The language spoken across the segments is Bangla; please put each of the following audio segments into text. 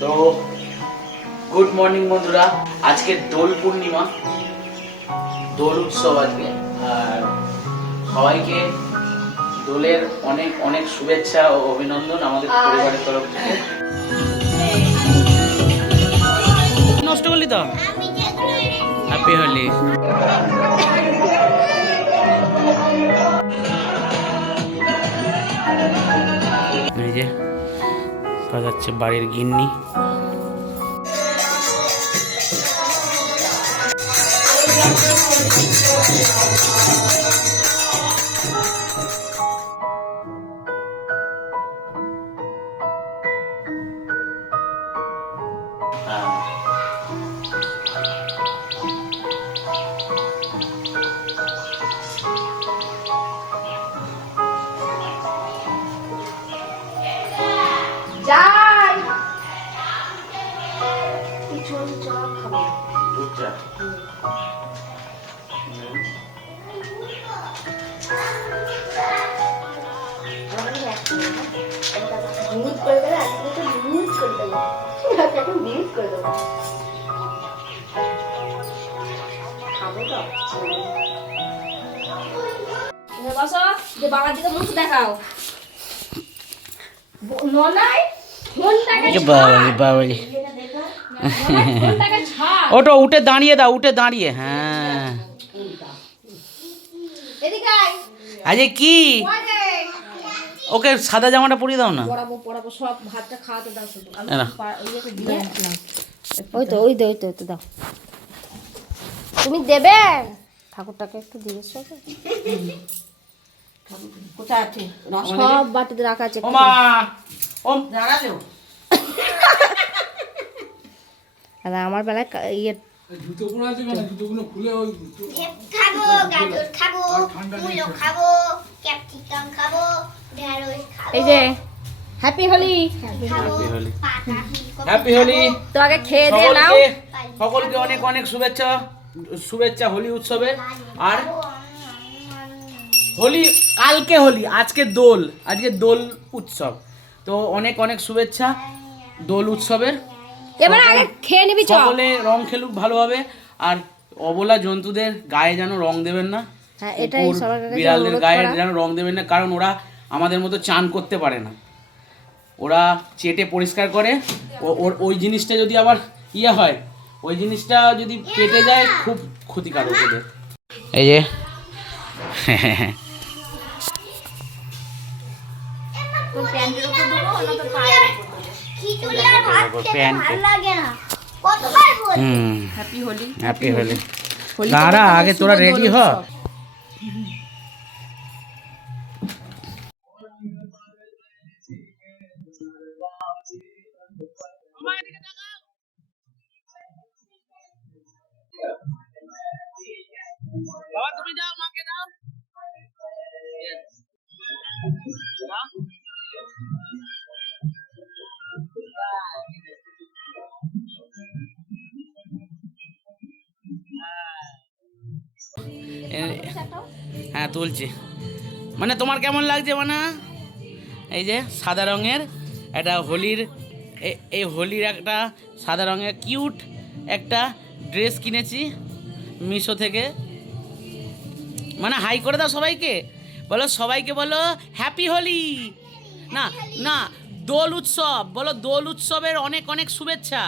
তো গুড মর্নিং বন্ধুরা, আজকে দোল পূর্ণিমা, দোল উৎসব আজকে। আর সবাইকে দোলের অনেক অনেক শুভেচ্ছা ও অভিনন্দন আমাদের পরিবারের তরফ থেকে। নষ্ট করলি তো, হ্যাপি হোলি। এই যে বাজাচ্ছে বাড়ির গিন্নি। বাবার দিকে মুখ দেখাও। ওটা উঠে দাঁড়িয়ে দাও, উঠে দাঁড়িয়ে। হ্যাঁ আজকে কি ওকে সাদা জামাটা পরিয়ে দাও না। সব ভাতটা খাওয়াতে দাও শুধু। ওই তো দাও। তুমি দেবে ঠাকুরটাকে একটু দিয়েছো? কোথায় আছে? সব বাটিতে রাখা আছে। আমার বেলায় ইয়ে জুতোগুলো আছে কেন? জুতোগুলো খুলে ওই খাবো, গাজর খাবো, মূলো খাবো, ক্যাপসিকাম খাবো, ঢেঁড়স খাবো। এই যে হ্যাপি হোলি। হ্যাপি হোলি। তো আগে খেয়ে দিয়ে নাও। সকলকে অনেক অনেক শুভেচ্ছা, শুভেচ্ছা হোলি উৎসবের। আর হোলি কালকে, হোলি আজকে দোল, আজকে দোল উৎসব। তো অনেক অনেক শুভেচ্ছা দোল উৎসবের। এবার আগে খেয়ে নিবি। সকলে রং খেলুক ভালোভাবে। আর অবলা জন্তুদের গায়ে যেন রং দেবেন না। হ্যাঁ, এটাই সবার কাছে বিড়ালদের গায়ে যেন রং দেবেন না, কারণ ওরা আমাদের মতো চান করতে পারে না। ওরা চেটে পরিষ্কার করে। ওই জিনিসটা যদি আবার ইয়ে হয়, ওই জিনিসটা যদি পেটে যায় খুব ক্ষতিকারক ওদের। এই যে হ্যাপি হোলি। দাঁড়া আগে তোরা রেডি হ। বাবা তুমি যাও, মাকে দাও। হ্যাঁ তুলছি। মানে তোমার কেমন লাগছে? মানে এই যে সাদা রঙের একটা হোলির, এই হোলির একটা সাদা রঙের কিউট একটা ড্রেস কিনেছি মিশো থেকে। মানে হাই করে দাও সবাইকে, বলো সবাইকে, বলো হ্যাপি হোলি। না না, দোল উৎসব বলো, দোল উৎসবের অনেক অনেক শুভেচ্ছা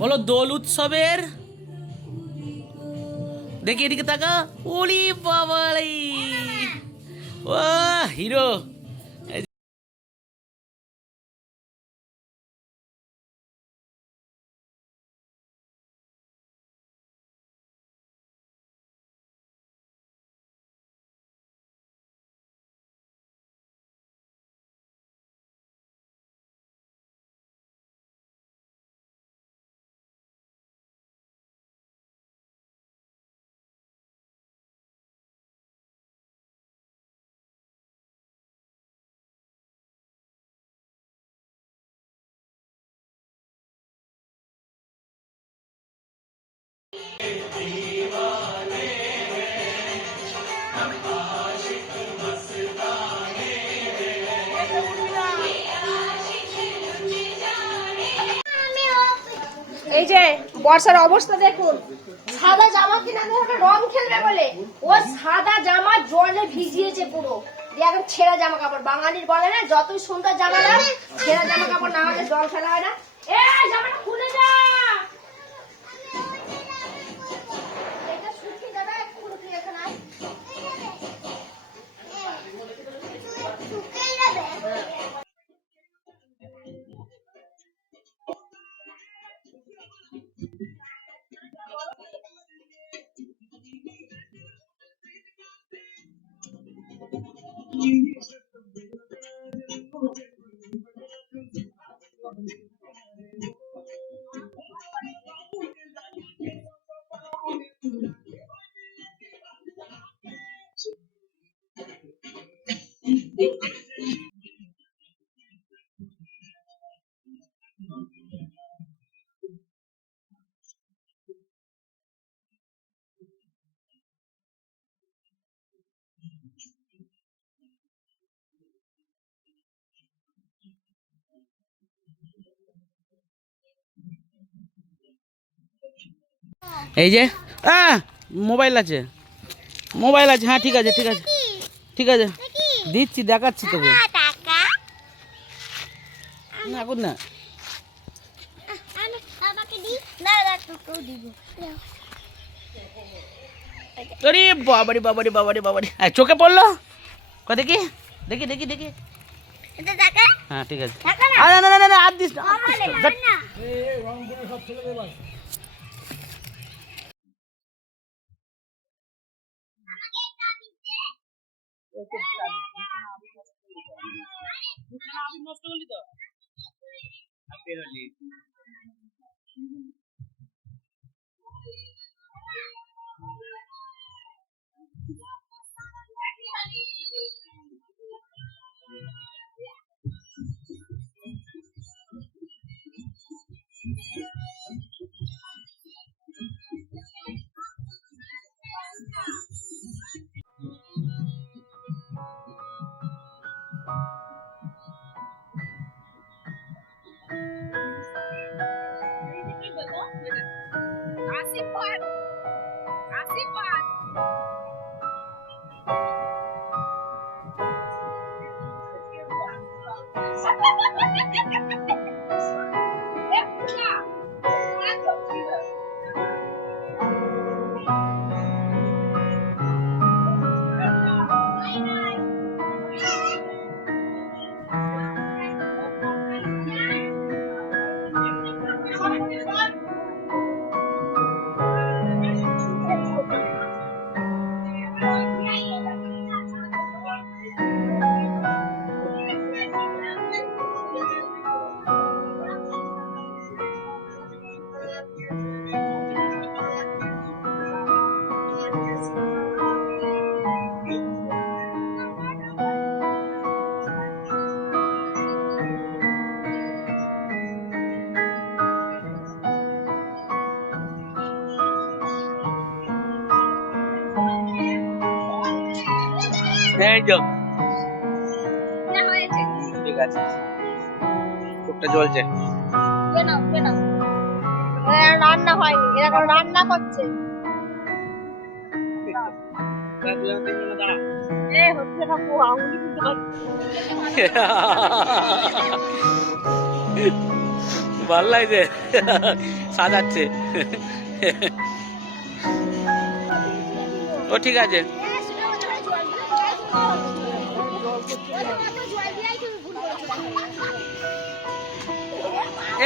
বলো। দোল উৎসবের, দেখি এদিকে তাকা। ওলি বাবা, ও হিরো। এই যে বর্ষার অবস্থা দেখুন, সাদা জামা কিনে দিয়ে ওটা রং খেলবে বলে ও সাদা জামা জলে ভিজিয়েছে পুরো। দিয়ে এখন ছেঁড়া জামা কাপড়, বাঙালির বলে না যতই সুন্দর জামা না ছেঁড়া জামা কাপড় না হলে জল ফেলা হয় না। এ জামাটা খুলে যা, এটা শুকিয়ে যাবে, এক্ষুনি তুই এখানে আয়। শুকিয়ে যাবে। এই যে মোবাইল আছে, মোবাইল আছে, হ্যাঁ ঠিক আছে ঠিক আছে ঠিক আছে, দিচ্ছি, দেখাচ্ছি তোকে। টাকা না এখন না, আমি বাবাকে দিই, না না তোকেও দিব। আরে বাবারি বাবারি বাবারি বাবারি, চোখে পড়লো, দেখি দেখি দেখি দেখি, এটা টাকা হ্যাঁ ঠিক আছে। টাকা না আরে না না না না, আর দিস না, আমারে না এই রং করে সব ফেলে দেবা। আমাকে একটা দিতে। এই যো, এটা হয়েছে, ঠিক আছে, চোখটা জ্বলছে। কেন কেন এরা রান্না হয়নি, এরা এখন রান্না করছে। এ হচ্ছে না পো আঙুলি দিতে পারছি। ভাল লাগছে, সাজাচ্ছে। ও ঠিক আছে,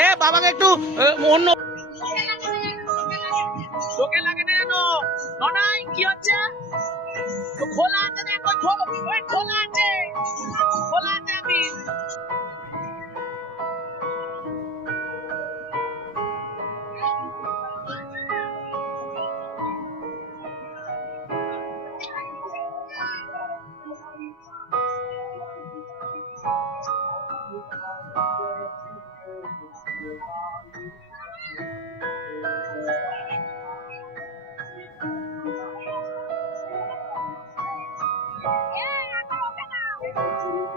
এ বাবাকে একটু অন্য চোখে লাগে না জানো, ননাই কি হচ্ছে, খোলা আছে, দেখো খোলা আছে, খোলা আছে আমি। Yeah,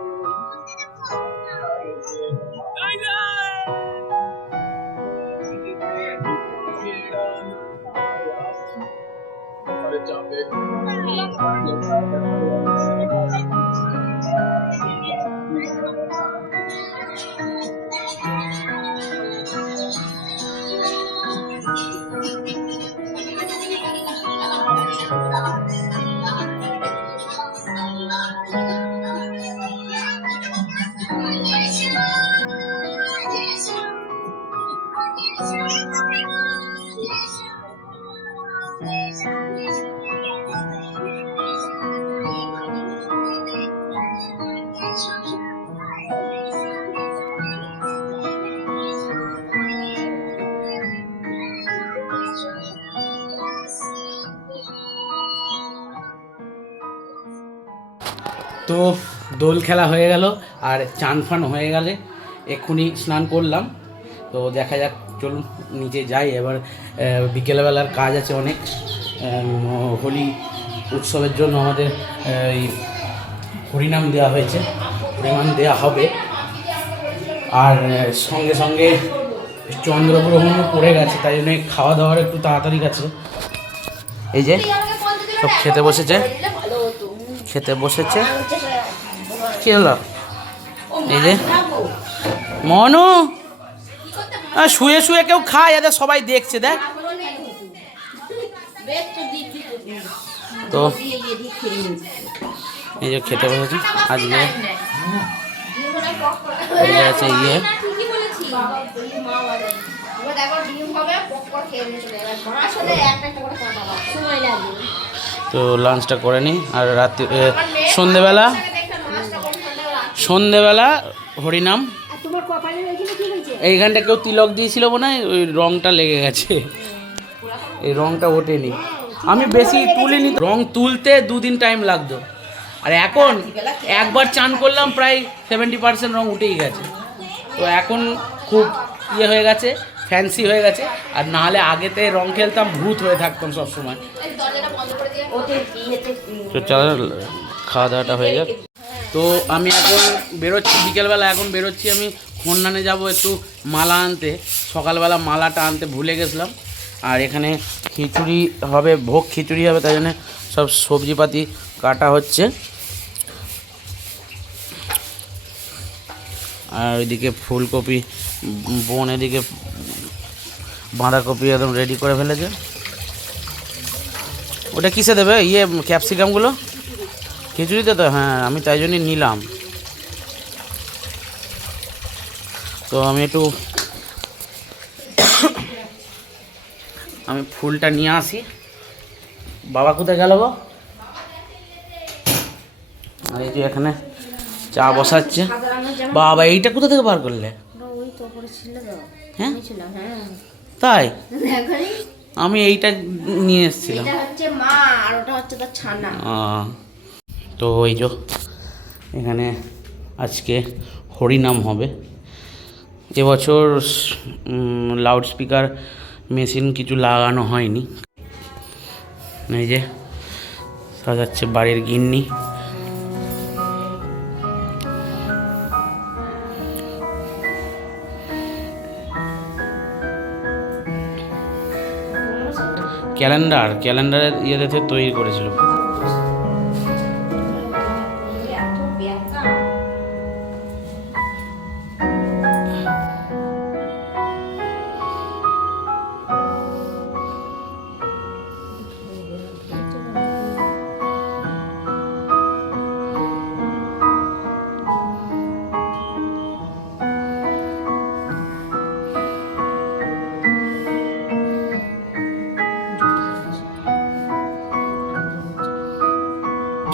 তো দোল খেলা হয়ে গেল আর চান ফান হয়ে গেলে এক্ষুনি স্নান করলাম। তো দেখা যাক, চলুন নিচে যাই এবার। বিকেলবেলার কাজ আছে অনেক। হোলি উৎসবের জন্য আমাদের এই হরিনাম দেওয়া হয়েছে, হরিনাম দেওয়া হবে। আর সঙ্গে সঙ্গে চন্দ্রগ্রহণও পড়ে গেছে, তাই জন্য খাওয়া দাওয়ার একটু তাড়াতাড়ি গেছে। এই যে সব খেতে বসেছে, খেতে বসেছে। কি হলো? এই যে মনু শুয়ে শুয়ে কেউ খায়, এদের সবাই দেখছে, দেখ। তো এই যে খেতে বসেছে আজকে। আছে ইয়ে তো লাঞ্চটা করে নিই। আর রাত্রি সন্ধেবেলা হরিনাম। এইখানটা কেউ তিলক দিয়েছিল মনে হয়, ওই রংটা লেগে গেছে, এই রংটা ওঠেনি। আমি বেশি তুলিনি, রং তুলতে 2 দিন টাইম লাগতো। আর এখন একবার চান করলাম, প্রায় 70% রং উঠেই গেছে। তো এখন খুব ইয়ে হয়ে গেছে, ফ্যান্সি হয়ে গেছে। আর নাহলে আগেতে রং খেলতাম, ভূত হয়ে থাকতাম সবসময়। তো চল খাওয়া দাওয়াটা হয়ে যাক। তো আমি এখন বেরোচ্ছি, বিকেলবেলা এখন বেরোচ্ছি আমি খন্ডানে যাব একটু মালা আনতে। সকালবেলা মালাটা আনতে ভুলে গেছিলাম। আর এখানে খিচুড়ি হবে, ভোগ খিচুড়ি হবে, তাই জন্য সব সবজিপাতি কাটা হচ্ছে। আর ওইদিকে ফুলকপি, বোন এদিকে বাঁধাকপি একদম রেডি করে ফেলেছে। ওটা কিসে দেবে ইয়ে ক্যাপসিকামগুলো? খিচুড়িতে তো, হ্যাঁ আমি তাই জন্যই নিলাম। তো আমি একটু আমি ফুলটা নিয়ে আসি। বাবা কোথায় গেল গো? আর এই যে এখানে চা বসাচ্ছে। বাবা এইটা কোথা থেকে বার করলে? হ্যাঁ তাই, আমি এইটা নিয়ে এসেছিলাম। তো ওই যে এখানে আজকে হরিনাম হবে। এবছর লাউড স্পিকার মেশিন কিছু লাগানো হয়নি। এই যে সাজাচ্ছে বাড়ির গিন্নি। ক্যালেন্ডারের ইয়েতে তৈরি করেছিল।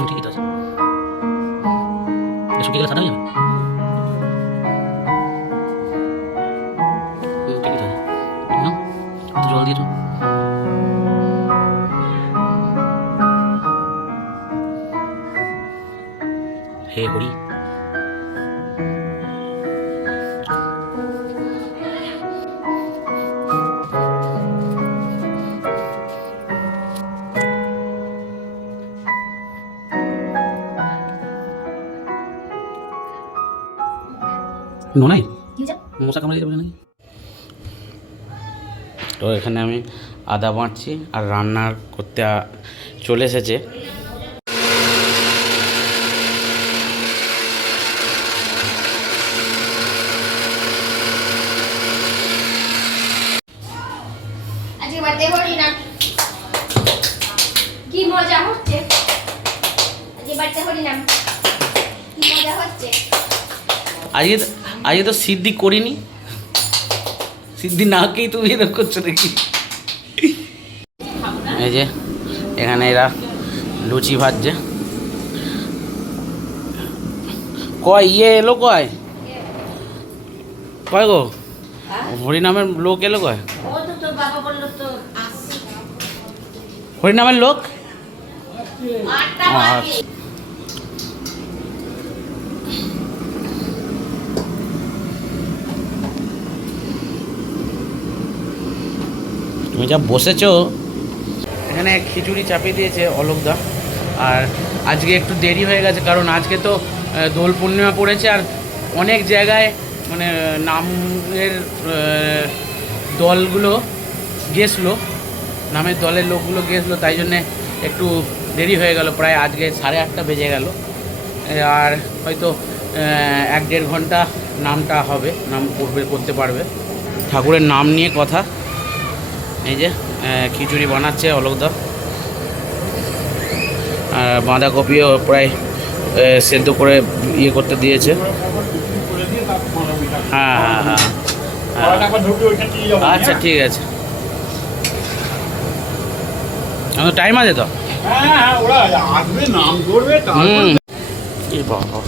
ঠিকই তো আছে, শুকিয়ে গেলে সাদা হয়ে যাবে। ঠিকই তো আছে, জল দিয়ে হে হরি। নোনাই মশা কামড়ে যাবে নাকি? তো এখানে আমি আদা বাঁটছি আর রান্না করতে চলে এসেছে। কি মজা হচ্ছে, কি মজা হচ্ছে। আজকে তো সিদ্ধি করিনি, সিদ্ধি না খেয়েই তুমি এরকম করছো নাকি? এই যে এখানে এরা লুচি ভাজছে। কয় ইয়ে এলো, কয় গো হরিনামের লোক এলো, কয় হরিনামের লোক? যা বসেছো। এখানে খিচুড়ি চাপিয়ে দিয়েছে অলোকদা। আর আজকে একটু দেরি হয়ে গেছে, কারণ আজকে তো দোল পূর্ণিমা পড়েছে, আর অনেক জায়গায় মানে নামের দলগুলো গেছলো, নামের দলের লোকগুলো গেছলো, তাই জন্যে একটু দেরি হয়ে গেল, প্রায় আজকে 8:30 বেজে গেল। আর হয়তো 1-1.5 ঘন্টা নামটা হবে, নাম করতে পারবে। ঠাকুরের নাম নিয়ে কথা। এই যে খিচুড়ি বানাচ্ছে অলোকদা, আর বাঁধাকপিও প্রায় সেদ্ধ করে ইয়ে করতে দিয়েছে। হ্যাঁ হ্যাঁ হ্যাঁ আচ্ছা ঠিক আছে, টাইম আছে তো। হ্যাঁ ওরা আসবে, নাম করবে, এই বাবা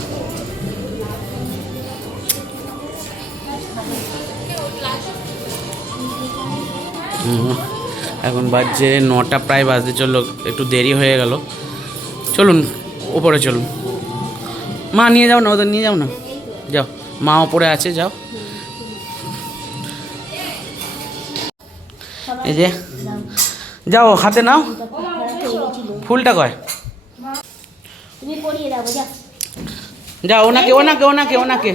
এখন বাজছে 9টা, প্রায় বাজতে চললো, একটু দেরি হয়ে গেল। চলুন ওপরে চলুন। মা নিয়ে যাও না, ওদের নিয়ে যাও না, যাও, মা ওপরে আছে, যাও। এই যে যাও, হাতে নাও, ফুলটা কয়, তুমি পরিয়ে দাও যা। যাও, ওনাকে ওনাকে ওনাকে ওনাকে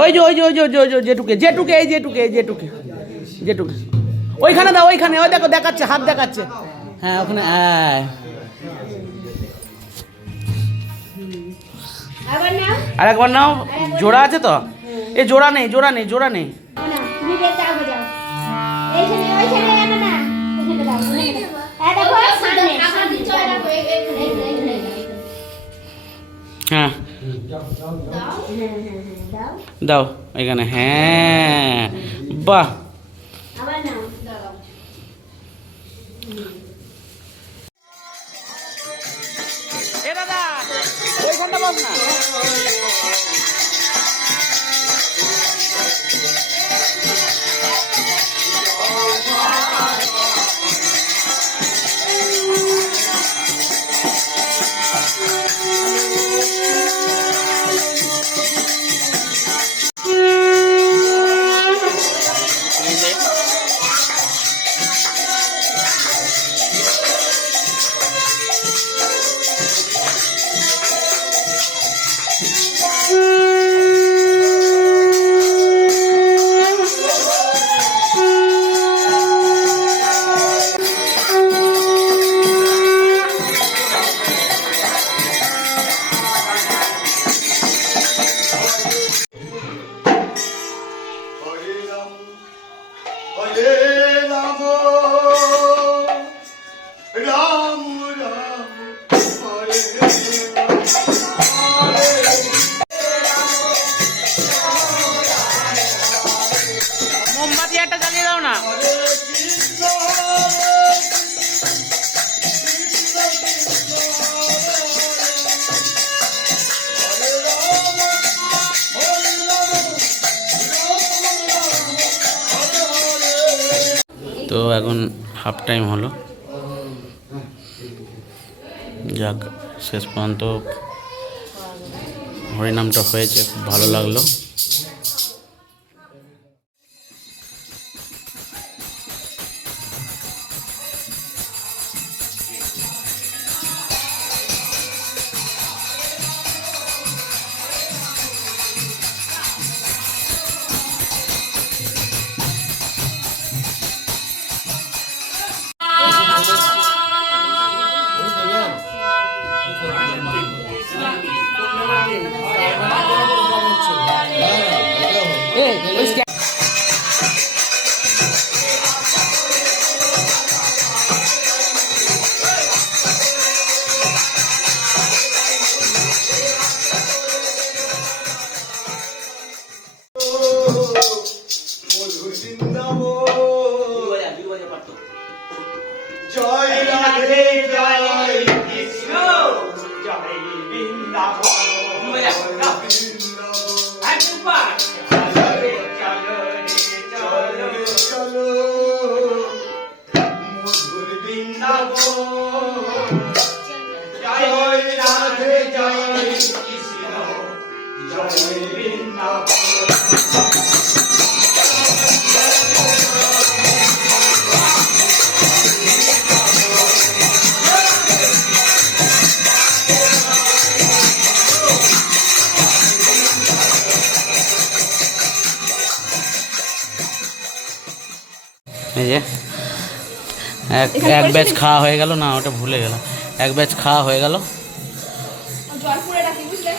ওই যে ওই যে ওই যে ওই যে যেটুকে যেটুকে এই যেটুকে এই যেটুকে যেটুকে ওইখানে দাও, ওইখানে, ওই দেখো দেখাচ্ছে, হাত দেখাচ্ছে। হ্যাঁ ওখানে, হ্যাঁ। আবার নাও। আর একবার নাও, জোড়া আছে তো? এ জোড়া নেই, জোড়া নেই, জোড়া নেই। না তুমি বেটা আগে যাও। এইখানে ওইখানে এনে না। এখানে দাও। এই দেখো সামনে। আমার দিন চলে রাখো, হ্যাঁ দাও এখানে, হ্যাঁ বাহ। আবার নাও। এ দাদা ওইখানটা বস না। মোমবাতি একটা জ্বালিয়ে দাও না। তো এখন হাফ টাইম হলো, যাক শেষ পর্যন্ত হরিনামটা হয়েছে, খুব ভালো লাগলো। জয় রাধে জয় কৃষ্ণ জয় বৃন্দাবন চলো মধুর বৃন্দাবন জয় রাধে জয় কৃষ্ণ জয় বৃন্দাবন এই যে এক ব্যাচ খাওয়া হয়ে গেল, না ওটা ভুলে গেলাম, এক ব্যাচ খাওয়া হয়ে গেল। জল পুরে রাখি বুঝলে।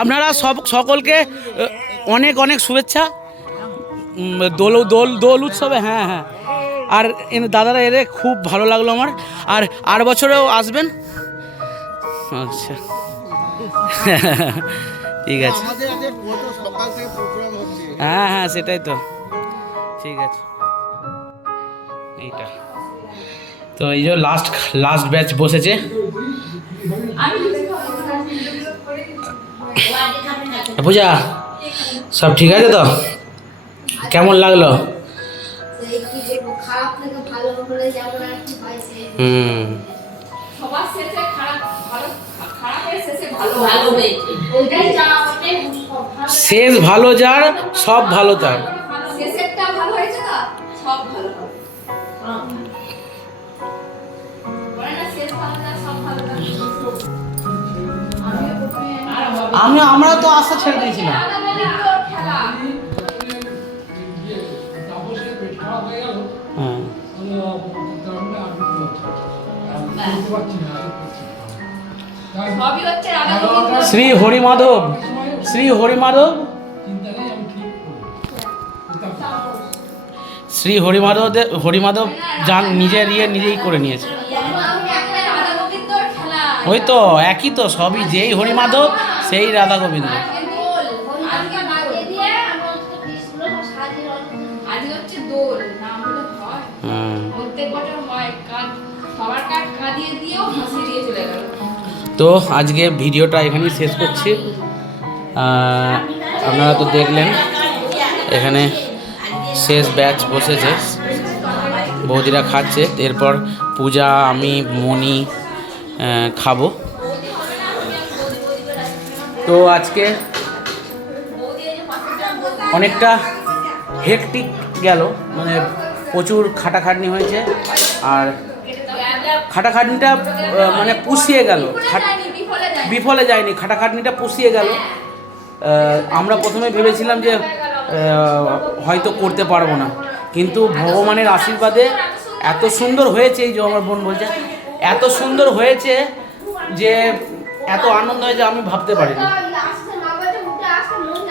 আপনারা সকলকে অনেক অনেক শুভেচ্ছা দোল উৎসবে। হ্যাঁ হ্যাঁ, আর দাদারা এলে খুব ভালো লাগলো আমার, আর বছরেও আসবেন। আচ্ছা ঠিক আছে, হ্যাঁ হ্যাঁ সেটাই তো, ঠিক আছে। এইটা তো এই যে লাস্ট ব্যাচ বসেছে। পূজা সব ঠিক আছে তো? কেমন লাগলো? সবার শেষে খারাপ, খারাপের শেষে ভালো হয়েছে। ওইটাই যা শেষ ভালো যার সব ভালো তার। শেষেরটা ভালো হয়েছে তো সব ভালো হবে। বলে না শেষ ভালো যা সব ভালো তার। আমরা তো আশা ছেড়ে দিয়েছিলাম। হ্যাঁ। সবই হচ্ছে রাধা গোবিন্দ। শ্রী হরিমাধব, শ্রী হরিমাধব, শ্রী হরিমাধব যান নিজেই করে নিয়েছে। রাধা গোবিন্দর খেলা। ওই তো একই তো, সবই যেই হরিমাধব সেই রাধা গোবিন্দ। আজকে বাজিয়ে দিয়ে আমরা পিসগুলো সব সাজিয়ে আজকে হচ্ছে দোল নাম হলে হয় প্রত্যেক বছর হয় সবার কার্ড কাঁদিয়ে দিয়েও হাসি দিয়ে চলে গেল। তো আজকে ভিডিওটা এখানেই শেষ করছি। আপনারা তো দেখলেন এখানে শেষ ব্যাচ বসেছে, বৌদিরা খাচ্ছে, এরপর পূজা আমি মনি খাবো। তো আজকে অনেকটা হেকটিক গেল, মানে প্রচুর খাটাখাটনি হয়েছে, আর খাটাখাটনিটা মানে পুষিয়ে গেল, বিফলে যায়নি, খাটাখাটনিটা পুষিয়ে গেল। আমরা প্রথমে ভেবেছিলাম যে হয়তো করতে পারবো না, কিন্তু ভগবানের আশীর্বাদে এত সুন্দর হয়েছে, এই যে আমার বোন বলছে এত সুন্দর হয়েছে যে এত আনন্দ হয়েছে আমি ভাবতে পারিনি।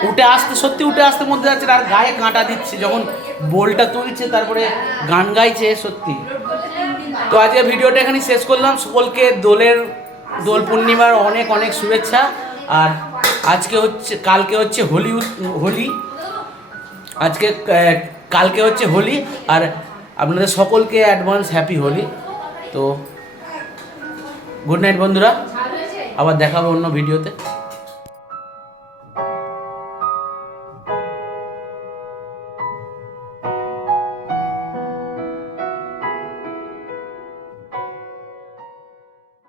উঠে আসতে সত্যি উঠে আসতে মধ্যে যাচ্ছে, আর গায়ে কাঁটা দিচ্ছে যখন বোলটা তুলছে, তারপরে গান গাইছে সত্যি। তো আজকে ভিডিওটা এখানে শেষ করলাম। সকলকে দোল পূর্ণিমার অনেক অনেক শুভেচ্ছা। আর কালকে হচ্ছে হোলি, কালকে হচ্ছে হোলি, আর আপনাদের সকলকে অ্যাডভান্স হ্যাপি হোলি। তো গুড নাইট বন্ধুরা, আবার দেখাবো অন্য ভিডিওতে।